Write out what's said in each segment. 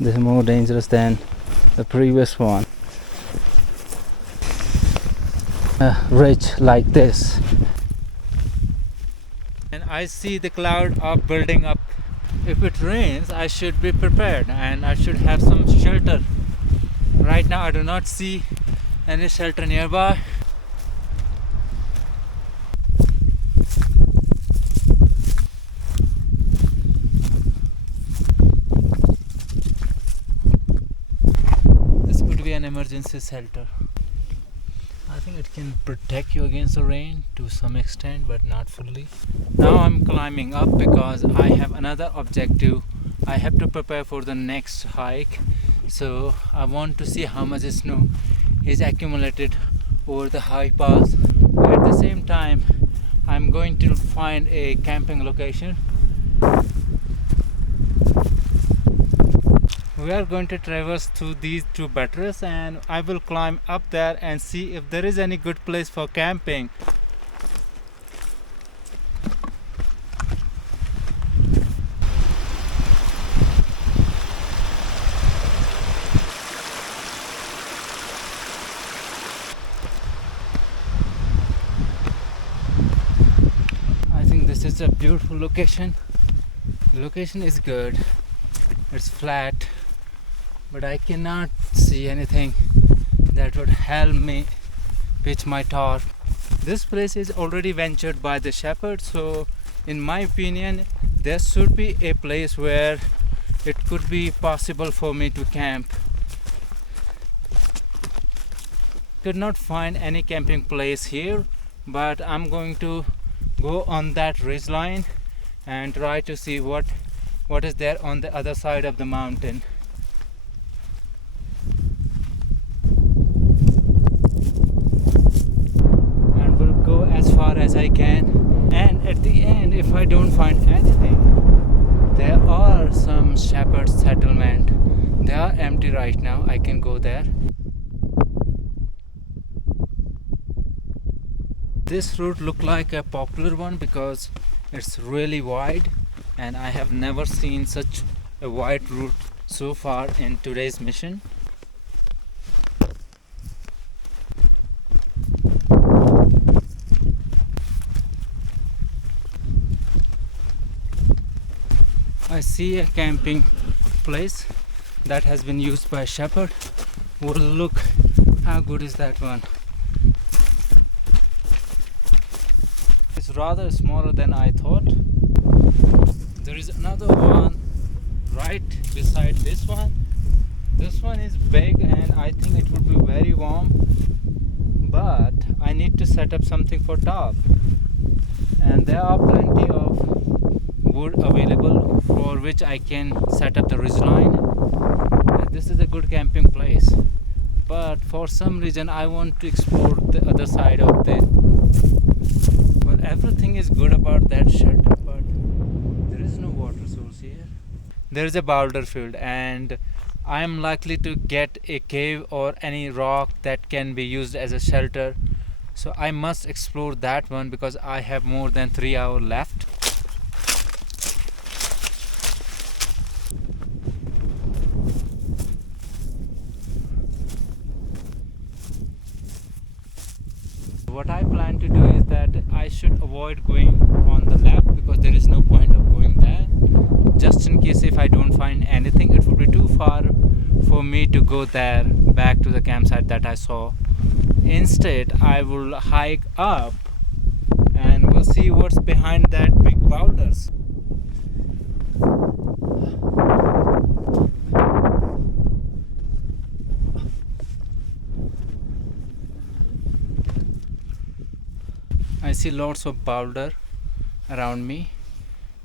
This is more dangerous than the previous one. A ridge like this. And I see the cloud of building up. If it rains, I should be prepared and I should have some shelter. Right now I do not see any shelter nearby. This could be an emergency shelter. I think it can protect you against the rain to some extent, but not fully. Now I'm climbing up because I have another objective. I have to prepare for the next hike. So I want to see how much snow is accumulated over the high pass. At the same time, I'm going to find a camping location. We are going to traverse through these two buttresses and I will climb up there and see if there is any good place for camping. I think this is a beautiful location. The location is good. It's flat, but I cannot see anything that would help me pitch my tent. This place is already ventured by the shepherd, so in my opinion there should be a place where it could be possible for me to camp. Could not find any camping place here, but I'm going to go on that ridge line and try to see what is there on the other side of the mountain. And we'll go as far as I can, and at the end, if I don't find anything, there are some shepherd settlement. They are empty right now. I can go there. This route looked like a popular one because it's really wide, and I have never seen such a wide route so far in today's mission. I see a camping place that has been used by a shepherd. Well, look how good is that one. It's rather smaller than I thought. There is another one right beside this one. This one is big and I think it would be very warm, but I need to set up something for top, and there are plenty of wood available for which I can set up the ridgeline. This is a good camping place, but for some reason I want to explore the other side of the. Well, everything is good about that shelter, but there is no water source here. There is a boulder field and I am likely to get a cave or any rock that can be used as a shelter. So I must explore that one because I have more than 3 hours left. What I plan to do is that I should avoid going on the left because there is no point of going there. Just in case if I don't find anything, it would be too far for me to go there back to the campsite that I saw. Instead, I will hike up and we'll see what's behind that big boulders. I see lots of boulder around me,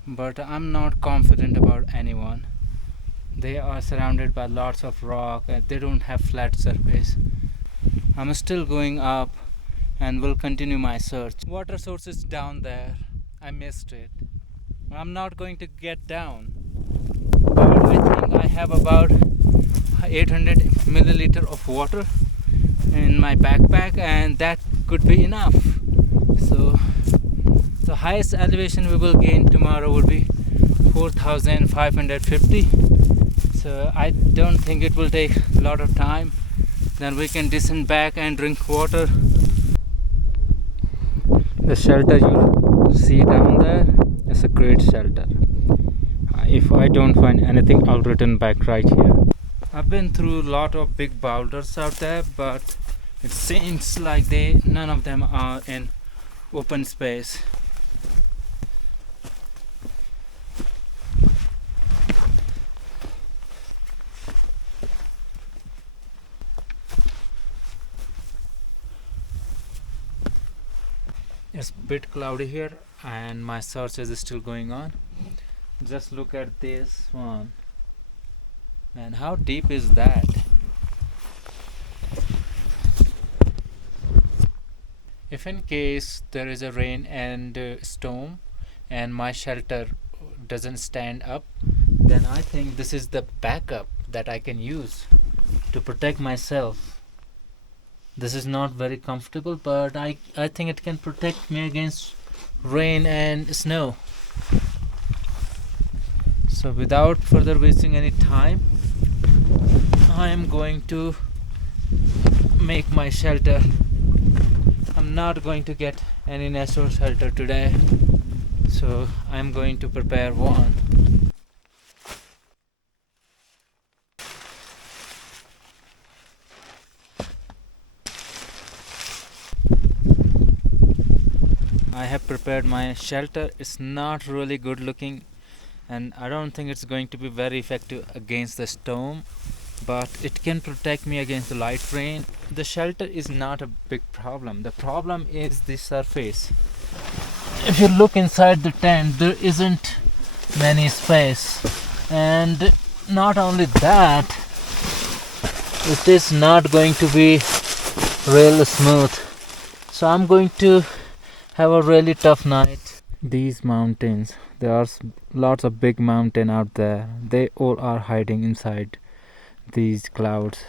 but I'm not confident about anyone. They are surrounded by lots of rock and they don't have flat surface. I'm still going up and will continue my search. Water source is down there. I missed it. I'm not going to get down, but I think I have about 800 milliliter of water in my backpack and that could be enough. So the highest elevation we will gain tomorrow will be 4,550. So I don't think it will take a lot of time. Then we can descend back and drink water. The shelter you see down there is a great shelter. If I don't find anything, I'll return back right here. I've been through a lot of big boulders out there, but it seems like none of them are in open space. It's a bit cloudy here and my search is still going on. Just look at this one. And how deep is that? If in case there is a rain and storm and my shelter doesn't stand up, then I think this is the backup that I can use to protect myself. This is not very comfortable, but I think it can protect me against rain and snow. So without further wasting any time, I am going to make my shelter. I'm not going to get any natural shelter today, so I'm going to prepare one. I have prepared my shelter. It's not really good looking and I don't think it's going to be very effective against the storm, but it can protect me against the light rain. The shelter is not a big problem. The problem is the surface. If you look inside the tent, there isn't many space, and not only that, it is not going to be real smooth. So I'm going to have a really tough night. These mountains, there are lots of big mountains out there. They all are hiding inside these clouds.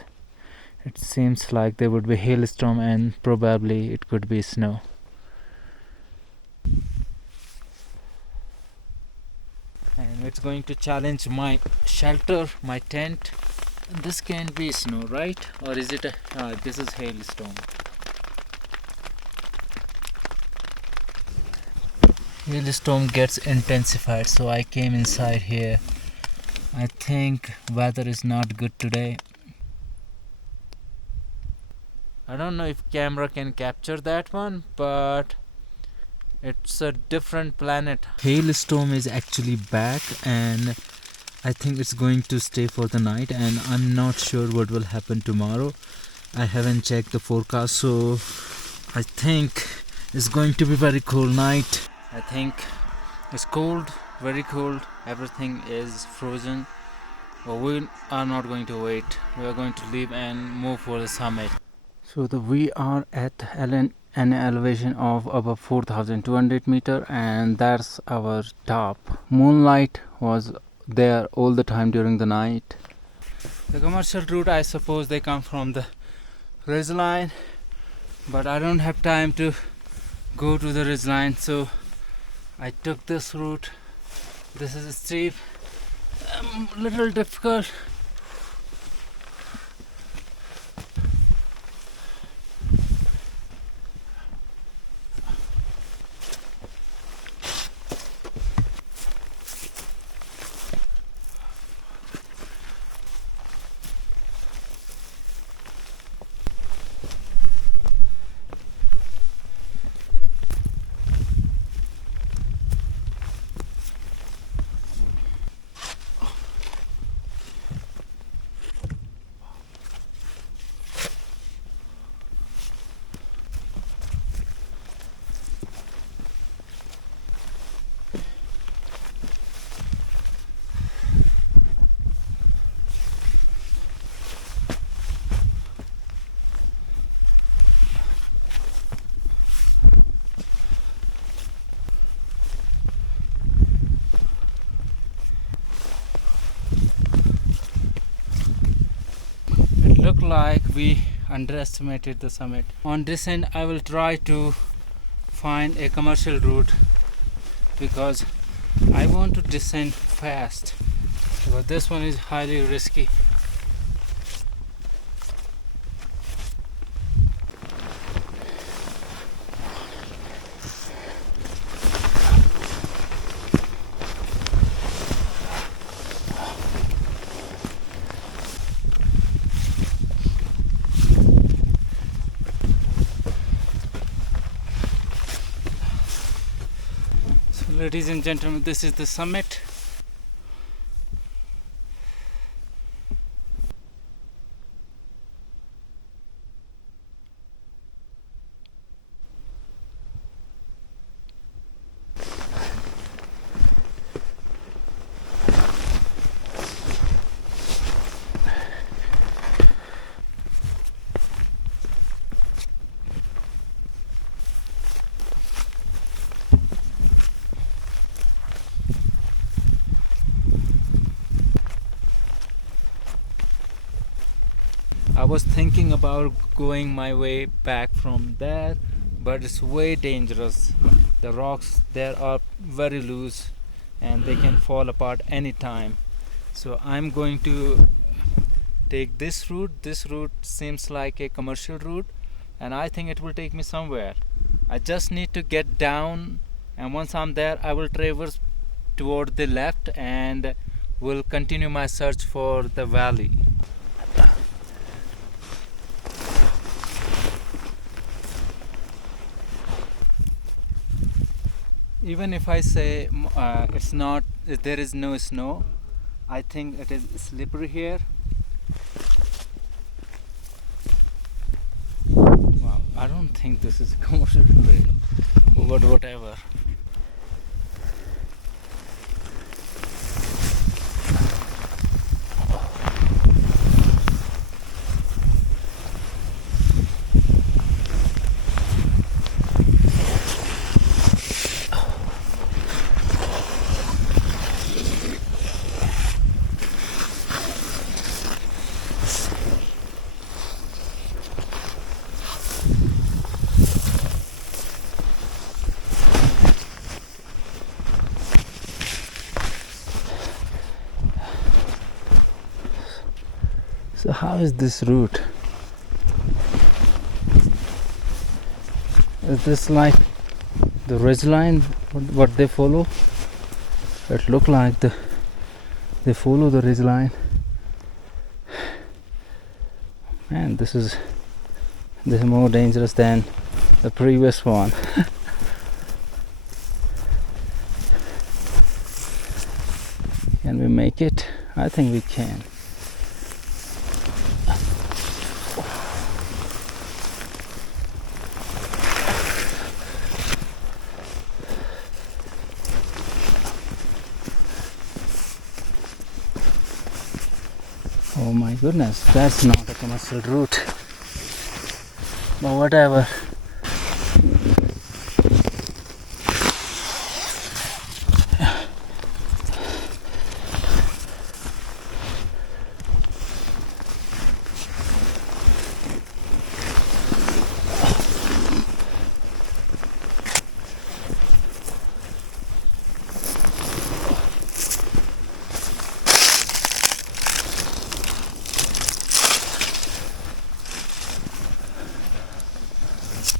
It seems like there would be hailstorm and probably it could be snow. And it's going to challenge my shelter, my tent. This can be snow, right? Or is it this is hailstorm. Hailstorm gets intensified, so I came inside here. I think weather is not good today. I don't know if camera can capture that one, but it's a different planet. Hailstorm is actually back and I think it's going to stay for the night, and I'm not sure what will happen tomorrow. I haven't checked the forecast, so I think it's going to be very cold night. I think it's cold, very cold, everything is frozen. But we are not going to wait. We are going to leave and move for the summit. So we are at an elevation of above 4,200 meter, and that's our top. Moonlight was there all the time during the night. The commercial route, I suppose they come from the ridgeline, but I don't have time to go to the ridgeline, so I took this route. This is steep, a little difficult. Look like we underestimated the summit. On descent, I will try to find a commercial route because I want to descend fast. But this one is highly risky. So ladies and gentlemen, this is the summit. I was thinking about going my way back from there, but it's way dangerous. The rocks there are very loose and they can fall apart anytime. So I'm going to take this route. This route seems like a commercial route and I think it will take me somewhere. I just need to get down, and once I'm there I will traverse toward the left and will continue my search for the valley. Even if I say it's not, there is no snow, I think it is slippery here. Wow, I don't think this is a commercial trail, but whatever. So how is this route? Is this like the ridge line, what they follow? It look like they follow the ridge line. Man, this is more dangerous than the previous one. Can we make it? I think we can. Oh my goodness, that's not a commercial route. But whatever.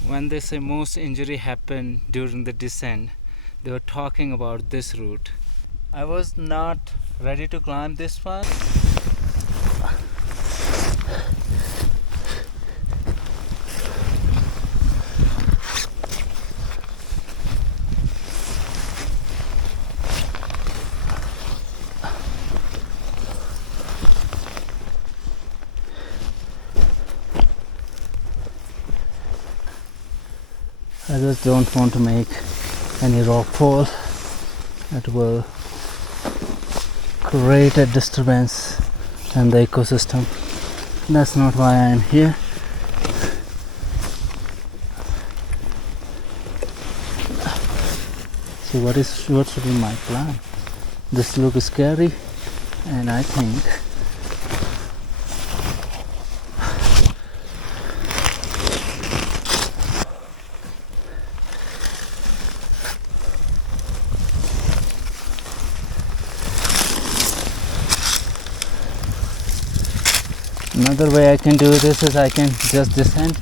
When they say most injury happened during the descent, they were talking about this route. I was not ready to climb this one. I just don't want to make any rockfall. It will create a disturbance in the ecosystem. That's not why I am here. So what should be my plan? This looks scary, and I think Another way I can do this is I can just descend,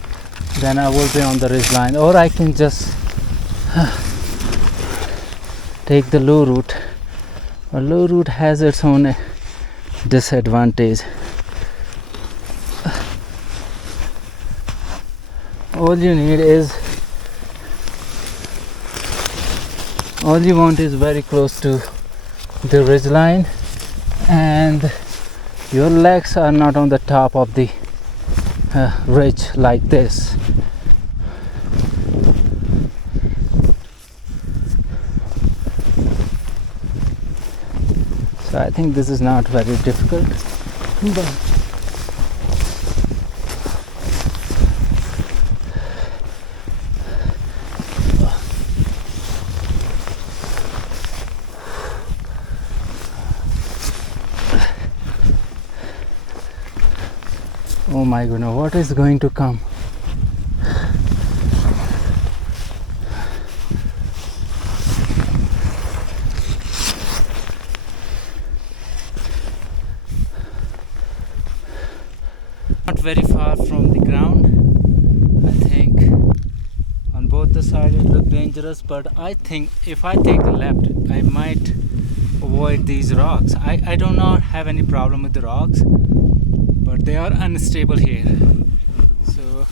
then I will be on the ridge line, or I can just take the low route. A low route has its own disadvantage. All you want is very close to the ridge line, and your legs are not on the top of the ridge like this. So I think this is not very difficult, but oh my goodness, what is going to come? Not very far from the ground. I think on both the sides it looks dangerous, but I think if I take the left, I might avoid these rocks. I do not have any problem with the rocks, but they are unstable here. So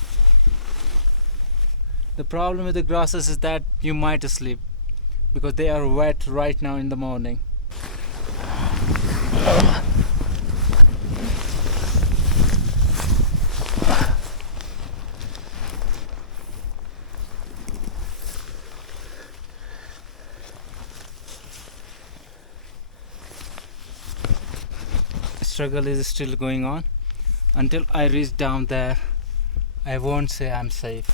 the problem with the grasses is that you might slip because they are wet right now in the morning. Struggle is still going on. Until I reach down there, I won't say I'm safe.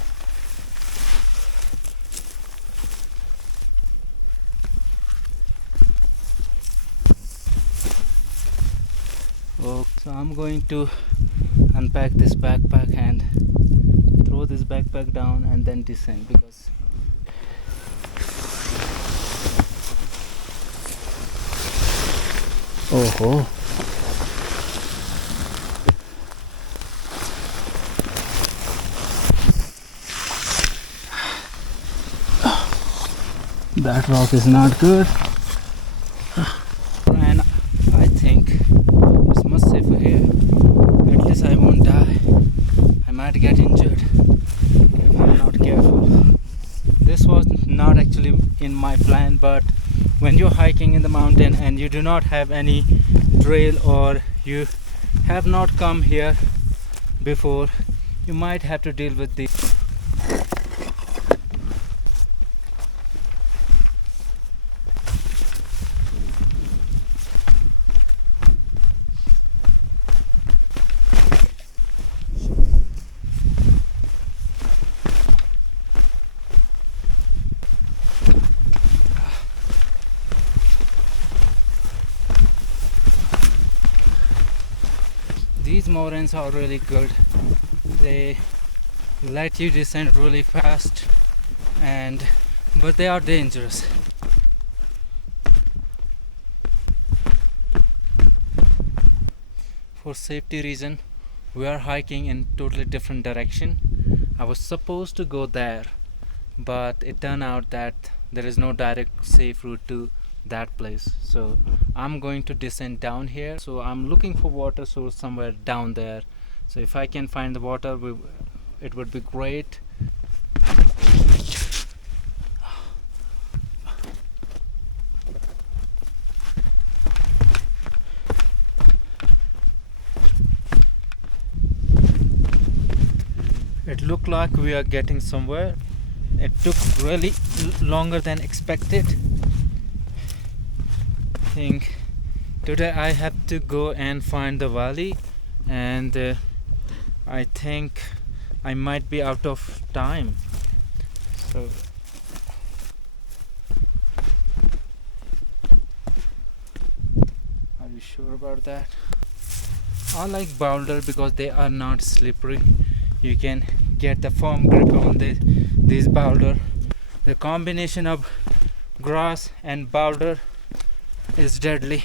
Oh, so I'm going to unpack this backpack and throw this backpack down and then descend, because oh. That rock is not good, and I think it's much safer here. At least I won't die. I might get injured if I'm not careful. This was not actually in my plan, but when you're hiking in the mountain and you do not have any trail, or you have not come here before, you might have to deal with this. These mountains are really good. They let you descend really fast, but they are dangerous. For safety reason, we are hiking in totally different direction. I was supposed to go there, but it turned out that there is no direct safe route to that place, so I'm going to descend down here. So I'm looking for water source somewhere down there, so if I can find the water, it would be great. It looked like we are getting somewhere. It took really longer than expected. I think today I have to go and find the valley, and I think I might be out of time. So are you sure about that? I like boulder because they are not slippery. You can get the firm grip on these boulder. The combination of grass and boulder is deadly.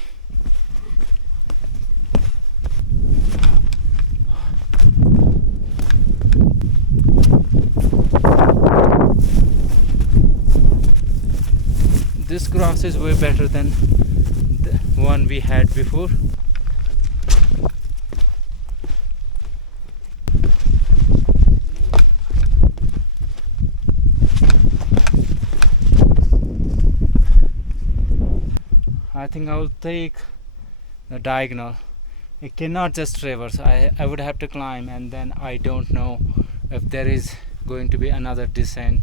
grass is way better than the one we had before. I think I'll take the diagonal. I cannot just traverse. I would have to climb, and then I don't know if there is going to be another descent.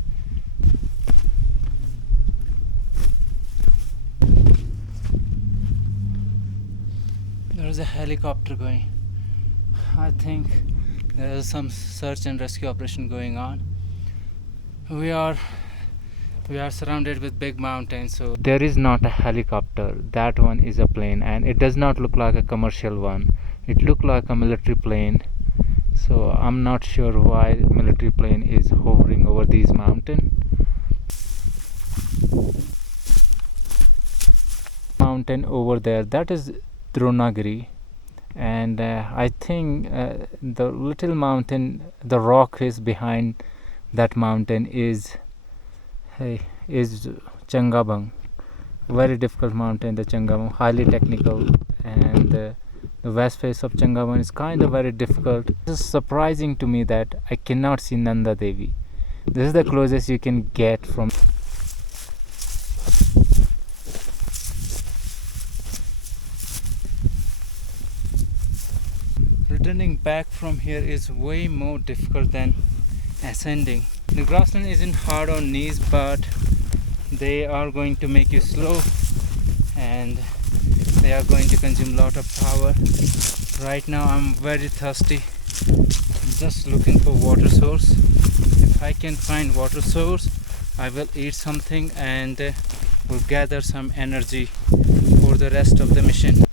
There is a helicopter going. I think there is some search and rescue operation going on. We are surrounded with big mountains, so there is not a helicopter. That one is a plane, and it does not look like a commercial one. It looked like a military plane. So I'm not sure why military plane is hovering over these mountains. Mountain over there, that is Dronagiri, and I think the little mountain, the rock is behind that mountain is Changabang. Very difficult mountain, the Changabang, highly technical, and the west face of Changabang is kind of very difficult. It is surprising to me that I cannot see Nanda Devi. This is the closest you can get from. Returning back from here is way more difficult than ascending. The grassland isn't hard on knees, but they are going to make you slow, and they are going to consume a lot of power. Right now I'm very thirsty. I'm just looking for water source. If I can find water source, I will eat something and will gather some energy for the rest of the mission.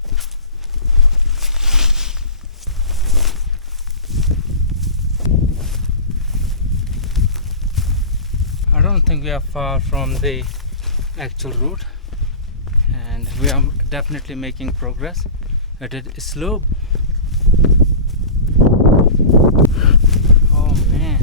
I don't think we are far from the actual route, and we are definitely making progress. It is slow. Oh man.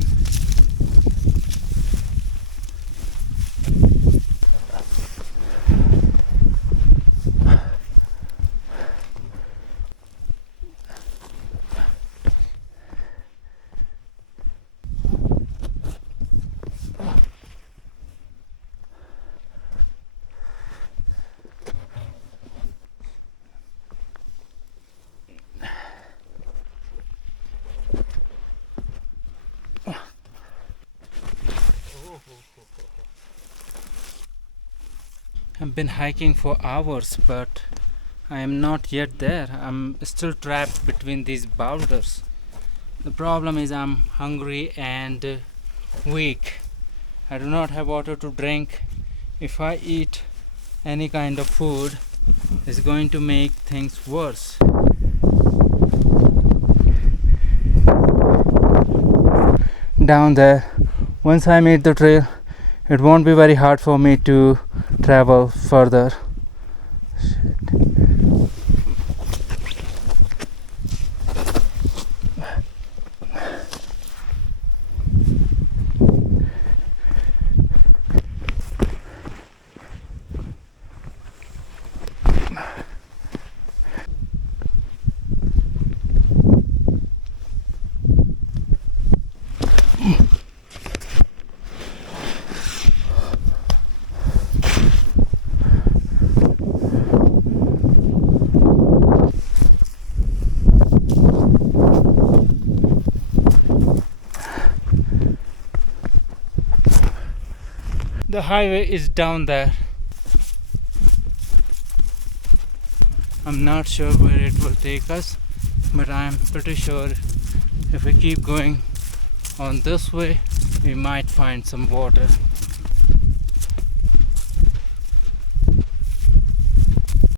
I've been hiking for hours, but I am not yet there. I'm still trapped between these boulders. The problem is I'm hungry and weak. I do not have water to drink. If I eat any kind of food, it's going to make things worse. Down there, once I meet the trail, it won't be very hard for me to travel further. Shit. The highway is down there. I'm not sure where it will take us, but I'm pretty sure if we keep going on this way, we might find some water.